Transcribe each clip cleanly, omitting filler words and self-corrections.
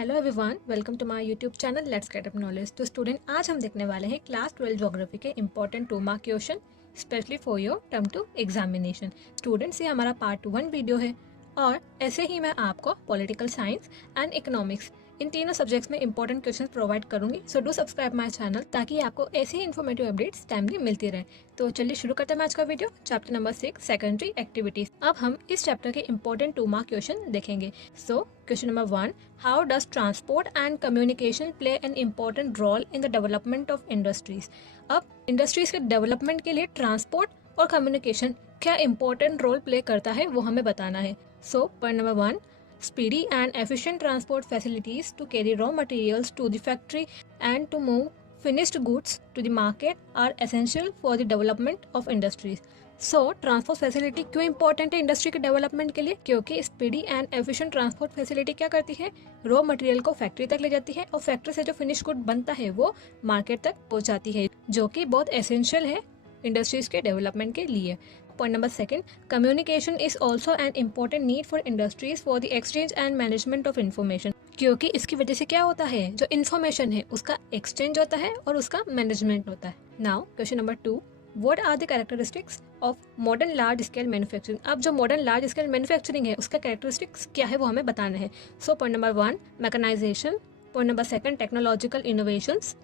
Hello everyone, welcome to my YouTube channel let's get up knowledge. तो student, आज हम देखने वाले हैं क्लास 12 ज्योग्राफी के important 2 mark question specially for your term two examination. Students, ये हमारा पार्ट 1 वीडियो है और ऐसे ही मैं आपको पॉलिटिकल साइंस एंड इकोनॉमिक्स इन तीनों सब्जेक्ट्स में इंपॉर्टेंट क्वेश्चन प्रोवाइड करूंगी। So do subscribe my channel ताकि आपको ऐसे ही इन्फॉर्मेटिव अपडेट्स टाइमली मिलती रहे। तो चलिए शुरू करते हैं आज का video. Chapter number 6 secondary activities. अब हम इस चैप्टर के इंपॉर्टेंट 2 मार्क क्वेश्चन देखेंगे। So question number 1, how does transport and communication play an important role in the development of industries. अब इंडस्ट्रीज के डेवलपमेंट के लिए ट्रांसपोर्ट और कम्युनिकेशन क्या इंपॉर्टेंट रोल प्ले करता है वो हमें बताना है। So point number 1, speedy and efficient transport facilities to carry raw materials to the factory and to move finished goods to the market are essential for the development of industries. So transport facility क्यों important है industry के development के लिए? क्योंकि speedy and efficient transport facility क्या करती है, raw material को फैक्ट्री तक ले जाती है और फैक्ट्री से जो फिनिश गुड बनता है वो मार्केट तक पहुंचाती है, जो कि बहुत एसेंशियल है इंडस्ट्रीज के डेवलपमेंट के लिए। Point number 2, communication is also an important need for industries for the exchange and management of information. क्योंकि इसकी वजह से क्या होता है, जो इन्फॉर्मेशन है उसका एक्सचेंज होता है और उसका मैनेजमेंट होता है। Now question number 2, what are the characteristics of modern large scale manufacturing. अब जो मॉडर्न लार्ज स्केल मैन्युफैक्चरिंग है उसका कैरेक्टरिस्टिक्स क्या है वो हमें बताना है। So point number 1, mechanisation. Point number 2, technological innovations.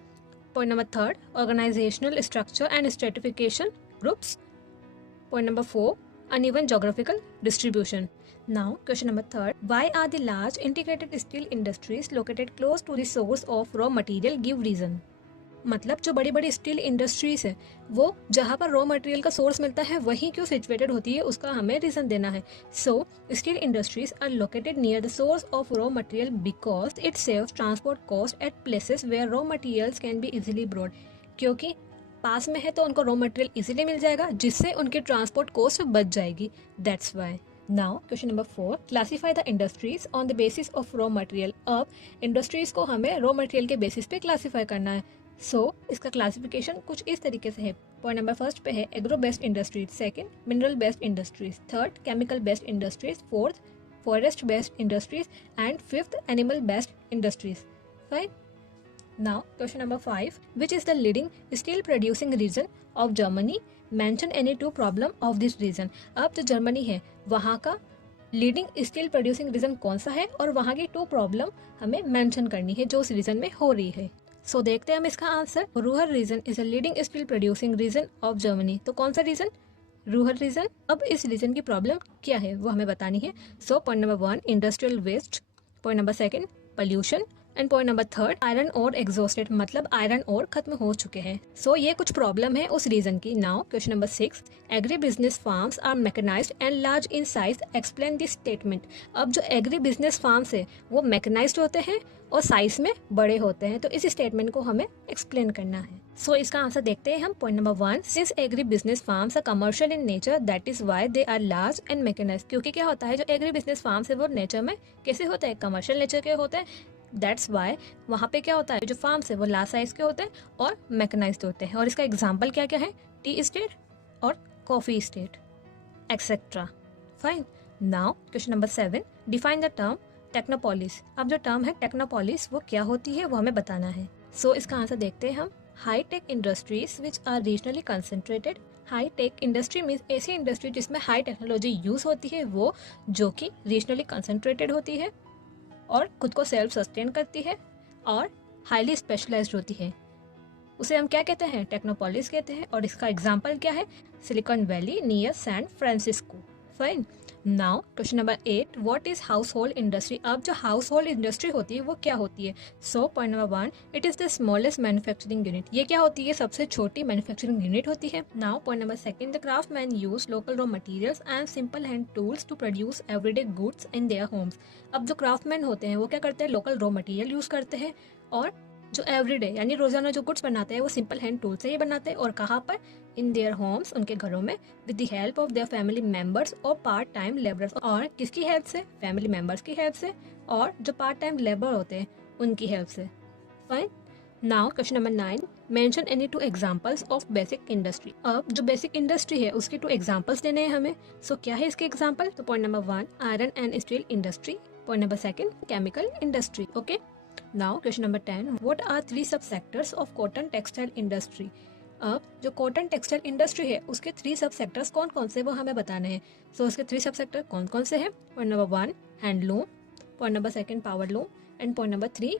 Point number 3, organisational structure and stratification groups. Point number 4, uneven geographical distribution. Now, question number 3, why are the large integrated steel industries located close to the source of raw material? Give reason. मतलब जो बड़ी बड़ी steel industries है वो जहाँ पर raw material का source मिलता है वहीं क्यों सिचुएटेड होती है, उसका हमें रीजन देना है। So steel industries are located near the source of raw material because it saves transport cost at places where raw materials can be easily brought. क्योंकि पास में है तो उनको रॉ मटेरियल इजीली मिल जाएगा जिससे उनकी ट्रांसपोर्ट कॉस्ट बच जाएगी। That's why. Now question number 4, classify the industries on the basis of raw material. अब इंडस्ट्रीज को हमें रॉ मटेरियल के बेसिस पे क्लासीफाई करना है। सो इसका क्लासिफिकेशन कुछ इस तरीके से है। पॉइंट नंबर 1 पे है agro based industries, 2nd mineral based industries, 3rd chemical based industries, 4th forest based industries and 5th animal based industries. Fine. Now question number 5, which is the leading steel producing region of Germany? Mention any 2 problem of this region. अब जो Germany है वहाँ का leading steel producing reason कौन सा है और वहाँ की 2 प्रॉब्लम हमें मेंशन करनी है जो उस रीजन में हो रही है। सो देखते हैं हम इसका answer. Ruhr region is a leading steel producing region of Germany. तो कौन सा रीजन? Ruhr reason. अब इस रीजन की प्रॉब्लम क्या है वो हमें बतानी है। So point number 1, industrial waste. Point number 2, pollution. And point number 3, iron ore exhausted, मतलब आयरन ओर खत्म हो चुके हैं। सो ये कुछ प्रॉब्लम है उस रीजन की। Now question number 6, agri business farms are mechanised and large in size, explain this statement. अब जो एग्री बिजनेस फार्म्स है वो मैकेनाइज्ड होते हैं और साइज में बड़े होते हैं, तो इस स्टेटमेंट को हमें एक्सप्लेन करना है। सो इसका आंसर देखते हैं हम। Point number 1, since agri business farms are commercial in nature that is why they are large and mechanised. क्योंकि क्या होता है, जो एग्री बिजनेस फार्म्स है वो नेचर में कैसे होते हैं, कमर्शियल नेचर के होते हैं। दैट्स वाई वहाँ पे क्या होता है, जो फार्म्स है वो लार्ज साइज के होते हैं और मैकेनाइज्ड होते हैं। और इसका एग्जाम्पल क्या क्या है, टी स्टेट और coffee state etcetera. Fine. Now question number 7, define the term Technopolis. अब जो टर्म है टेक्नोपोलिस वो क्या होती है वो हमें बताना है। सो इसका आंसर देखते हैं हम। High tech industries which are regionally concentrated. High tech industry means ऐसी इंडस्ट्री जिसमें हाई टेक्नोलॉजी यूज होती है, वो जो कि रीजनली कंसंट्रेटेड होती है और खुद को सेल्फ सस्टेन करती है और हाईली स्पेशलाइज्ड होती है, उसे हम क्या कहते हैं, टेक्नोपोलिस कहते हैं। और इसका एग्जांपल क्या है, Silicon Valley near San Francisco. Fine. Now question number 8, what is household industry. अब जो हाउस होल्ड इंडस्ट्री होती है वो क्या होती है। So point number 1, it is the smallest manufacturing unit. ये क्या होती है, सबसे छोटी मैन्युफैक्चरिंग यूनिट होती है। Now point number 2, the craftsman use local raw materials and simple hand tools to produce everyday goods in their homes. अब जो क्राफ्टमैन होते हैं वो क्या करते हैं, लोकल रॉ मटेरियल यूज करते हैं और जो एवरीडे यानी रोजाना जो गुड्स बनाते हैं वो सिंपल हैंड टूल से ही बनाते हैं। और कहाँ पर, इन देयर होम्स, उनके घरों में, with the help of their family members और पार्ट टाइम लेबरर्स। और किसकी हेल्प से, फैमिली मेंबर्स की हेल्प से और जो पार्ट टाइम लेबर होते हैं उनकी हेल्प से। Fine. Now question number 9, mention any 2 examples of basic industry. अब जो बेसिक इंडस्ट्री है उसके 2 एग्जांपल्स देने हैं हमें। सो क्या है इसके एग्जांपल। तो point number 1, iron and steel industry. Point number second, chemical industry. Okay. Now question number 10. What are 3 subsectors of cotton textile industry? अब जो कॉटन टेक्सटाइल इंडस्ट्री है उसके 3 सब सेक्टर्स कौन कौन से वो हमें बताने हैं. सो उसके 3 सब सेक्टर कौन कौन से हैं? Point number 1 handloom, point number 2 powerloom and point number 3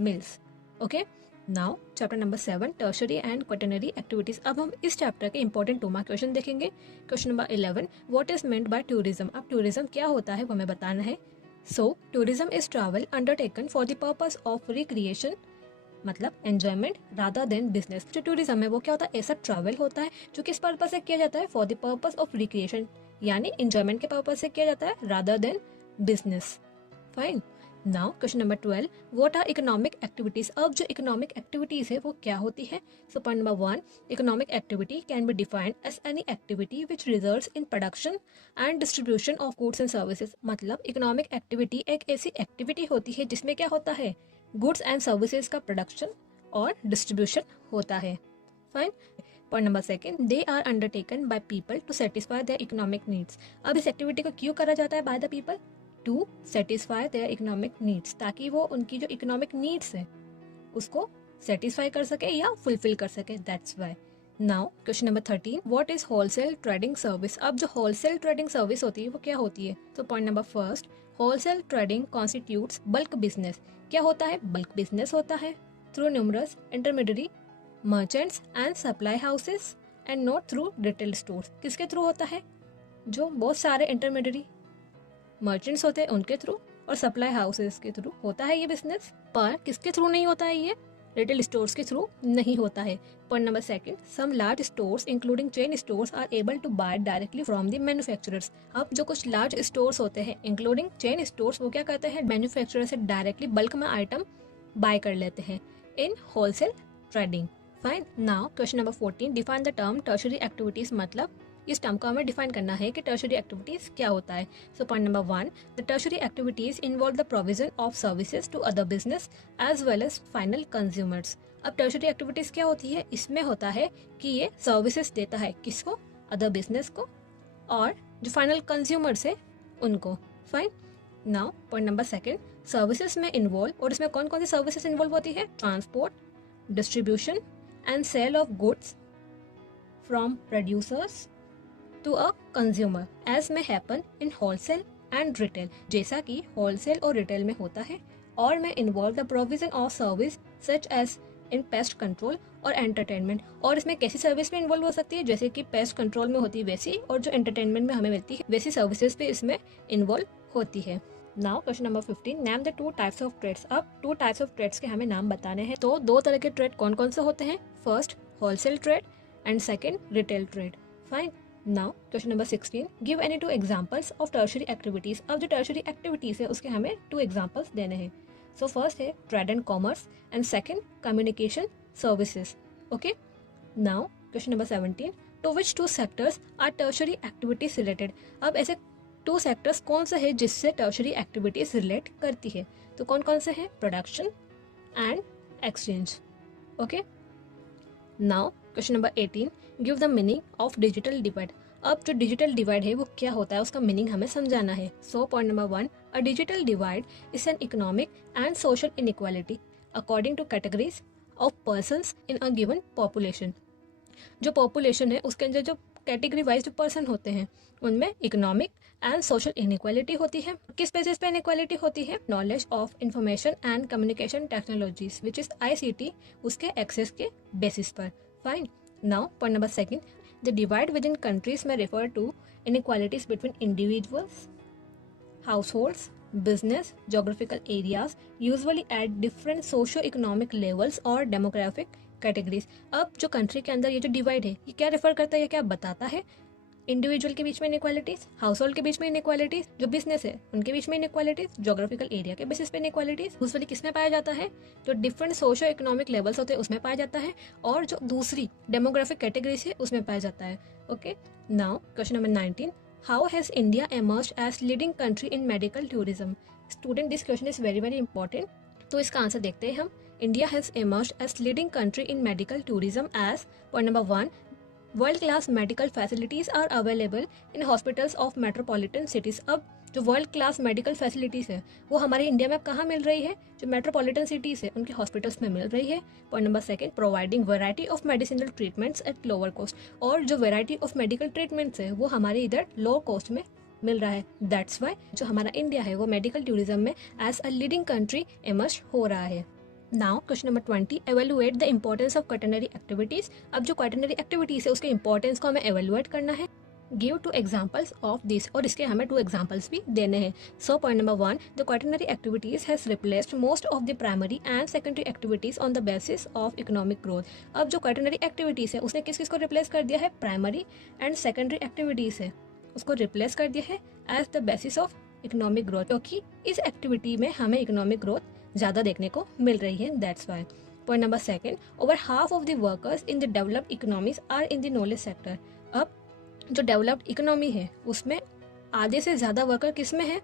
mills. Okay. Now chapter number 7 tertiary and quaternary activities. अब हम इस चैप्टर के इंपॉर्टेंट 2 मार्क क्वेश्चन देखेंगे. Question number 11, what is meant by tourism. अब टूरिज्म क्या होता है वो हमें बताना है. So tourism is travel undertaken for the purpose of recreation, मतलब एंजॉयमेंट रादर देन बिजनेस. जो टूरिज्म है वो क्या होता है? ऐसा ट्रैवल होता है जो किस पर्पस से किया जाता है? For the purpose of recreation, यानी एंजॉयमेंट के पर्पस से किया जाता है rather than business. Fine. Now question number 12, what are economic activities. अब जो इकोनॉमिक एक्टिविटीज है वो क्या होती है? So point number 1, economic activity can be defined as any activity which results in production and distribution of goods and services. मतलब economic activity एक ऐसी एक्टिविटी होती है जिसमें क्या होता है? गुड्स एंड सर्विसेज का प्रोडक्शन और डिस्ट्रीब्यूशन होता है. Fine. Point number 2, they are undertaken by people to satisfy their economic needs. अब इस एक्टिविटी को क्यों करा जाता है by the people? To satisfy their economic needs, ताकि वो उनकी जो इकोनॉमिक नीड्स है उसको सेटिस्फाई कर सके या फुलफिल कर सके. That's why. Now question number 13, what is wholesale trading service. अब जो होलसेल ट्रेडिंग सर्विस होती है वो क्या होती है? तो point number 1, wholesale trading constitutes bulk business. क्या होता है? बल्क बिजनेस होता है through numerous intermediary merchants and supply houses and not through retail stores. किसके थ्रू होता है? जो बहुत सारे इंटरमीडियरी मर्चेंट्स होते हैं उनके थ्रू और सप्लाई हाउसेस के थ्रू होता है ये बिजनेस. पर किसके थ्रू नहीं होता है? ये रिटेल स्टोर्स के थ्रू नहीं होता है. Point number 2, some large stores including chain stores are able to buy directly from the manufacturers. अब जो कुछ लार्ज स्टोर्स होते हैं इंक्लूडिंग चेन स्टोर्स वो क्या करते हैं? मैन्युफैक्चरर से डायरेक्टली बल्क में आइटम बाय कर लेते हैं इन wholesale trading. Fine. Now question number 14, define the term tertiary activities. मतलब इस टर्म को हमें डिफाइन करना है कि टर्शरी एक्टिविटीज क्या होता है. So point number 1, the tertiary activities involve the provision of services to other business as well as final consumers. अब टर्शरी एक्टिविटीज क्या होती है? इसमें होता है कि ये सर्विसेज देता है किसको? अदर बिजनेस को और जो फाइनल कंज्यूमर्स है उनको. Fine. Now point number 2, services में इन्वॉल्व, और इसमें कौन कौन सी सर्विसेज इन्वॉल्व होती है? Transport, distribution and sale of goods from producers to a consumer as में happen in wholesale and retail. जैसा कि होलसेल और रिटेल में होता है. और में involve the provision of service such as in pest control और एंटरटेनमेंट. और इसमें कैसी सर्विस में इन्वॉल्व हो सकती है? जैसे कि पेस्ट कंट्रोल में होती है वैसी, और जो एंटरटेनमेंट में हमें मिलती है वैसी सर्विसेज भी इसमें इन्वॉल्व होती है. Now question number 15, name the 2 types of trades. अब 2 टाइप्स ऑफ ट्रेड्स के हमें नाम बताने हैं. तो 2 तरह के ट्रेड कौन कौन से होते हैं? First wholesale trade and second retail trade. Fine. Now question number 16, give any 2 examples of tertiary activities. अब जो टर्शरी एक्टिविटीज है उसके हमें 2 एग्जांपल्स देने हैं. सो फर्स्ट है trade and commerce and second communication services. Okay. Now question number 17, to which 2 sectors are tertiary activities related. अब ऐसे 2 सेक्टर्स कौन से हैं जिससे टर्शरी एक्टिविटीज रिलेट करती है? तो कौन कौन से हैं? Production and exchange. Okay. Now question number 18, give the meaning of digital divide. अब जो डिजिटल डिवाइड है वो क्या होता है उसका मीनिंग हमें समझाना है. So point number 1, a digital divide is an economic and social inequality according two categories of persons in a given population. जो पॉपुलेशन है उसके अंदर जो कैटेगरी वाइज जो पर्सन होते हैं उनमें इकोनॉमिक एंड सोशल इनइक्वालिटी होती है. किस बेसिस पे इनइक्वालिटी होती है? Knowledge of information and communication technologies which is ICT, उसके एक्सेस के बेसिस पर. Fine. Now point number 2, the divide within countries में refer to inequalities between individuals, households, business, geographical areas usually at different socio-economic levels और demographic categories. अब जो country के अंदर ये जो डिवाइड है ये क्या रेफर करता है? ये क्या बताता है? इंडिविजुअल के बीच में इनइक्वालिटीज, हाउस होल्ड के बीच में इनइक्वालिटीज, जो बिजनेस है उनके बीच में इनइक्वालिटीज, जोग्राफिकल एरिया के बेसिस पे इनइक्वालिटीज. यूजुअली किस में पाया जाता है? जो डिफरेंट सोशो इकोनॉमिक लेवल्स होते हैं उसमें पाया जाता है, और जो दूसरी डेमोग्राफिक कैटेगरीज है उसमें पाया जाता है. Okay. Now question number 19, how has India emerged as leading country in medical tourism? Student, this question is very very important. तो इसका आंसर देखते हैं हम. India has emerged as leading country in medical tourism as point number 1, world class medical facilities are available in hospitals of metropolitan cities. अब जो world class medical facilities है वो हमारे इंडिया में कहाँ मिल रही है, जो मेट्रोपॉलिटन सिटीज़ है उनके हॉस्पिटल्स में मिल रही है। Point number second, providing variety of medicinal treatments at lower cost, और जो वैरायटी ऑफ मेडिकल ट्रीटमेंट्स है वो हमारे इधर लो कॉस्ट में मिल रहा है। दैट्स वाई जो हमारा इंडिया है वो मेडिकल टूरिज्म में as a leading country emerge हो रहा है। Now question number 20, evaluate the importance of quaternary activities. अब जो क्वाटरनरी एक्टिविटीज है उसके इंपॉर्टेंस को हमें एवेलुएट करना है। गिव 2 एग्जाम्पल्स ऑफ दिस, और इसके हमें 2 एग्जाम्पल्स भी देने हैं। सो point number 1, the quaternary activities has replaced most of the primary and secondary activities on the basis of economic growth. अब जो क्वाटरनरी एक्टिविटीज है उसने किस किस को रिप्लेस कर दिया है, प्राइमरी एंड सेकेंडरी एक्टिविटीज है उसको रिप्लेस कर दिया है as the basis of economic growth, क्योंकि इस एक्टिविटी में हमें इकोनॉमिक ग्रोथ ज़्यादा देखने को मिल रही है। That's why. Point number second, over half of the workers in the developed economies are in the knowledge sector. अब जो डेवलप्ड इकोनॉमी है उसमें आधे से ज़्यादा वर्कर किस में है,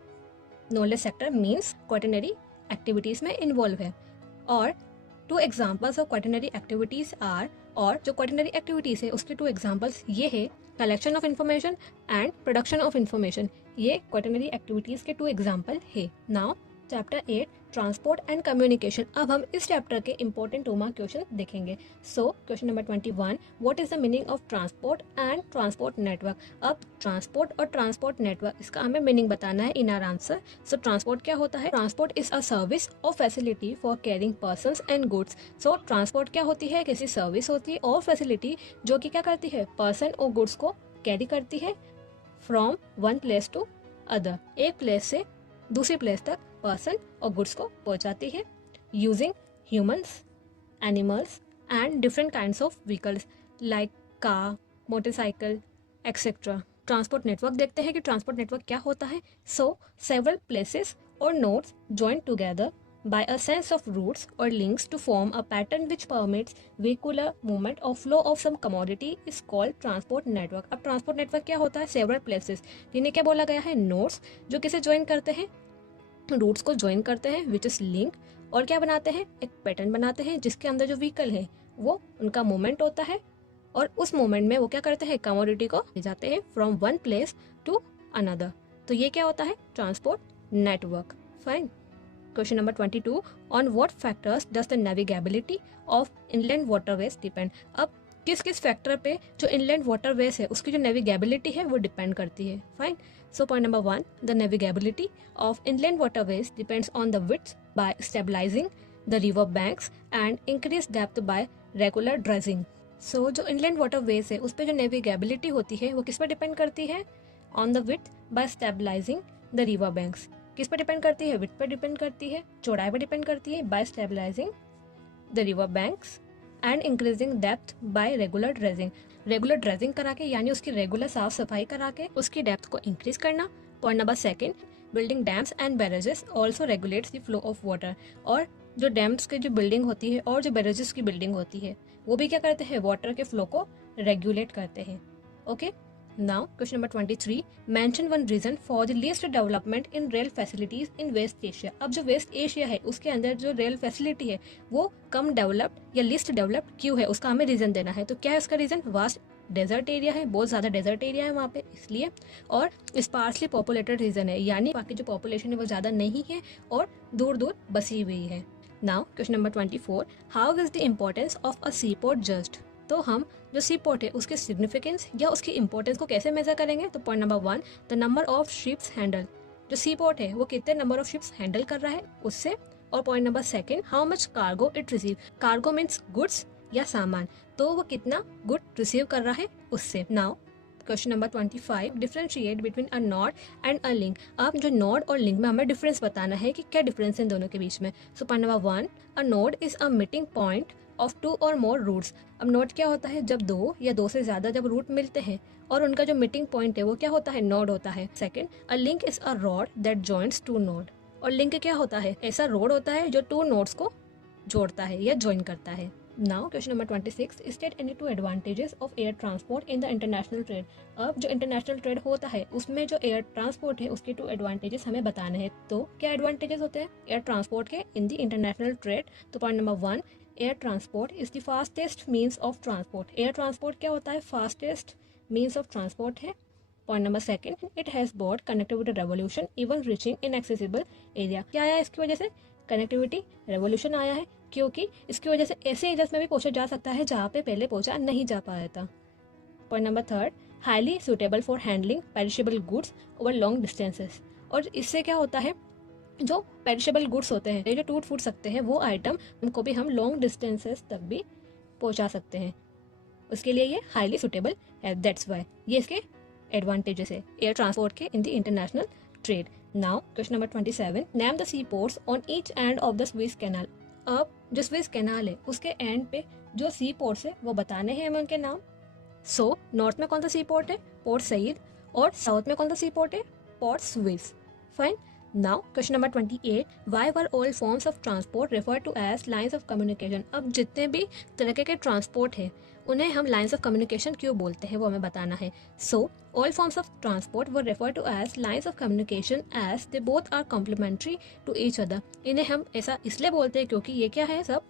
knowledge sector, means quaternary activities में इन्वॉल्व है। और 2 examples of quaternary activities are, और जो क्वाटरनरी एक्टिविटीज़ है उसके 2 एग्जाम्पल्स ये है, collection of information and production of information. ये क्वाटरनरी एक्टिविटीज़ के 2 एग्जाम्पल है। Now chapter 8, transport and communication. अब हम इस चैप्टर के इंपॉर्टेंट 2 मार्क क्वेश्चन देखेंगे। So question number 21, what is the meaning of transport and transport network. अब ट्रांसपोर्ट और ट्रांसपोर्ट नेटवर्क, इसका हमें मीनिंग बताना है in our answer. So transport क्या होता है, ट्रांसपोर्ट इज अ सर्विस और facility for carrying persons and goods. So transport क्या होती है, किसी सर्विस होती है और फैसिलिटी जो कि क्या करती है, पर्सन और गुड्स को कैरी करती है from one place to other, एक प्लेस से दूसरी प्लेस तक पर्सन और गुड्स को पहुंचाती है, using humans, animals and different kinds of vehicles like car, motorcycle etcetera. Transport network देखते हैं कि ट्रांसपोर्ट नेटवर्क क्या होता है। सो सेवरल प्लेसेस और nodes join together by a sense of routes or links to form a pattern which permits vehicular movement or flow of some commodity is called transport network। अब transport network क्या होता है, several places, जिन्हें क्या बोला गया है, nodes, जो किसे ज्वाइन करते हैं, रूट्स को ज्वाइन करते हैं, विच इज लिंक, और क्या बनाते हैं, एक पैटर्न बनाते हैं जिसके अंदर जो व्हीकल है वो उनका मूवमेंट होता है, और उस मूवमेंट में वो क्या करते हैं, कमोडिटी को ले जाते हैं from one place to another. तो ये क्या होता है, transport network. Fine. Question number 22, on what factors does the navigability of inland waterways depend. अब किस किस फैक्टर पे जो इनलैंड वाटरवेज है उसकी जो नेविगेबिलिटी है वो डिपेंड करती है। Fine. So point number 1, the navigability of inland waterways depends on the width by stabilising the river banks and increase depth by regular dredging. So जो इनलैंड वाटरवेज है उस पर जो नेविगेबिलिटी होती है वो किस पर डिपेंड करती है, on the width by stabilising the river banks. किस पर डिपेंड करती है, विड्थ पर डिपेंड करती है, चौड़ाई पर डिपेंड करती है, by stabilising the river banks and increasing depth by regular dredging. Regular dredging करा के, यानी उसकी रेगुलर साफ सफाई करा के उसकी डेप्थ को इंक्रीज करना। Point number 2, building dams and barrages also regulates the flow of water. और जो डैम्स की जो बिल्डिंग होती है और जो बैरेजेस की बिल्डिंग होती है वो भी क्या करते हैं, वाटर के फ्लो को रेगुलेट करते हैं। Okay. Now, question number 23, mention one reason for the least development in rail facilities in West Asia। अब जो वेस्ट एशिया है उसके अंदर जो रेल फैसिलिटी है वो कम डेवलप्ड या लिस्ट डेवलप्ड क्यों है, उसका हमें रीजन देना है। तो क्या है उसका रीजन, वास्ट डेजर्ट एरिया है, बहुत ज़्यादा डेजर्ट एरिया है वहाँ पे इसलिए, और स्पार्सली पॉपुलेटेड रीजन है, यानी बाकी जो पॉपुलेशन है वो ज़्यादा नहीं है और दूर दूर बसी हुई है। Now question number 24, how is the importance of a sea port judged. तो हम जो सी पोर्ट है उसके सिग्निफिकेंस या उसकी इंपॉर्टेंस को कैसे मेजर करेंगे। तो point number 1, the number of ships handle. जो सी पोर्ट है वो कितने नंबर ऑफ शिप्स हैंडल कर रहा है उससे। और point number 2, how much cargo it receive. Cargo means goods या सामान, तो वो कितना गुड रिसीव कर रहा है उससे। Now question number 25, differentiate between a node and a link. अब जो नोड और लिंक में हमें डिफरेंस बताना है कि क्या डिफरेंस है इन दोनों के बीच में। सो point number 1, a node is a meeting point of 2 और मोर रूट्स। अब नोड क्या होता है, जब 2 या 2 से ज़्यादा जब रूट मिलते हैं और उनका जो मीटिंग पॉइंट है वो क्या होता है, नोड होता है। Second, a link is a rod that joints 2 node. और लिंक क्या होता है, ऐसा रोड होता है जो 2 नोड्स को जोड़ता है या ज्वाइन करता है। Now question number 26, state any 2 advantages of air transport in the international trade. अब जो इंटरनेशनल ट्रेड होता है उसमें जो एयर ट्रांसपोर्ट है उसके 2 एडवांटेजेस हमें बताने हैं। तो क्या एडवांटेजेस होते हैं एयर ट्रांसपोर्ट के इन द इंटरनेशनल ट्रेड। तो point number 1, air transport is the fastest means of transport. Air transport क्या होता है, फास्टेस्ट मीन्स ऑफ ट्रांसपोर्ट है। Point number second, it has bot connectivity revolution even reaching inaccessible area. क्या आया इसकी वजह से? कनेक्टिविटी रेवोल्यूशन आया है, क्योंकि इसकी वजह से ऐसे एरियाज में भी पहुंचा जा सकता है जहाँ पे पहले पहुंचा नहीं जा पाया था। Point number third, highly suitable for handling perishable goods over long distances. और इससे क्या होता है, जो पेरिशेबल गुड्स होते हैं, जो टूट फूट सकते हैं, वो आइटम उनको भी हम लॉन्ग डिस्टेंसेस तक भी पहुंचा सकते हैं। उसके लिए ये हाईली सुटेबल है, दैट्स वाई। ये इसके एडवांटेजेस है एयर ट्रांसपोर्ट के in the international trade. Now question number 27, name the sea ports on each end of the Suez canal. अब जो स्विस कैनाल है उसके एंड पे जो सी पोर्ट्स है वो बताने हैं हमें उनके नाम। सो नॉर्थ में कौन सा सी पोर्ट है? Port Said. और साउथ में कौन सा सी पोर्ट है? Port Suez. Fine. Now question number 28, why were all forms of transport refer to as lines of communication. अब जितने भी तरीके के ट्रांसपोर्ट है उन्हें हम लाइन्स ऑफ कम्युनिकेशन क्यों बोलते हैं वो हमें बताना है। So all forms of transport were refer to as lines of communication as they both are complementary to each other. इन्हें हम ऐसा इसलिए बोलते हैं क्योंकि ये क्या है, सब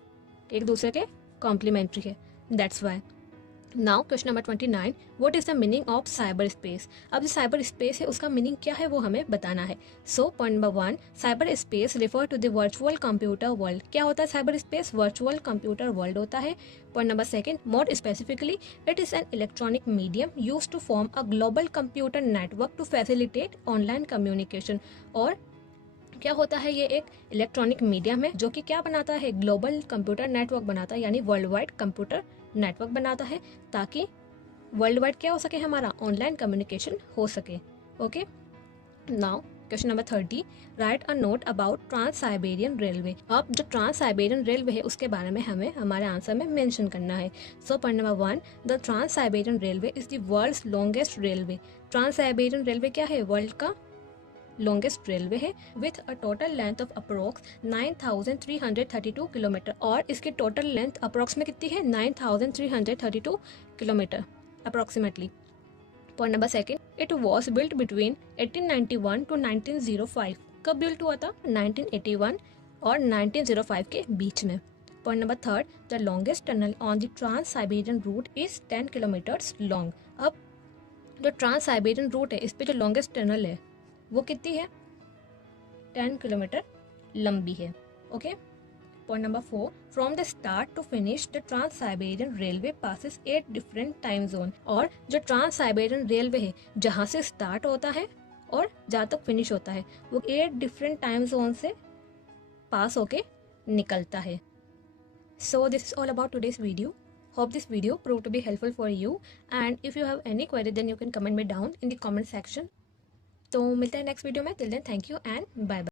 एक दूसरे के कॉम्प्लीमेंट्री है, that's Y. Now question number 29, what is the meaning of cyber space. अब जो साइबर स्पेस है उसका मीनिंग क्या है वो हमें बताना है। So point number 1, cyber space refer to the virtual computer world. क्या होता है cyber space? Virtual computer world होता है। Point number second, more specifically it is an electronic medium use to form a global computer network to facilitate online communication. और क्या होता है, ये एक इलेक्ट्रॉनिक मीडियम है जो कि क्या बनाता है, ग्लोबल कंप्यूटर नेटवर्क बनाता है, यानी वर्ल्ड वाइड कंप्यूटर नेटवर्क बनाता है, ताकि वर्ल्ड वाइड क्या हो सके, हमारा ऑनलाइन कम्युनिकेशन हो सके। Okay. Now question number 30, write a note about trans Siberian railway. अब जो ट्रांस साइबेरियन रेलवे है उसके बारे में हमें हमारे आंसर में मेंशन करना है। So point number 1, the trans Siberian railway is the world's longest railway. Trans Siberian railway क्या है? वर्ल्ड का लॉन्गेस्ट रेलवे है with a total length of approx 9332 kilometre. और इसकी टोटल लेंथ अप्रोक्स में कितनी है? 9332 kilometre approximately. Point number second, it was built between 1891 to 1905। कब बिल्ट हुआ था? 1981 और 1905 के बीच में। Point number third, the longest tunnel on the trans Siberian route is 10 kilometres long. अब जो ट्रांस साइबेरियन रूट है इस पे जो लॉन्गेस्ट टनल है वो कितनी है? 10 किलोमीटर लंबी है। Okay. Point number 4, from the start to finish the trans Siberian railway passes 8 different time zone. और जो ट्रांस साइबेरियन रेलवे है जहाँ से स्टार्ट होता है और जहाँ तक फिनिश होता है वो 8 डिफरेंट टाइम जोन से पास होके निकलता है। So this is all about today's video. Hope this video proved to be helpful for you, and if you have any query then you can comment me down in the comment section. तो मिलते हैं next video में. Till then thank you and bye bye.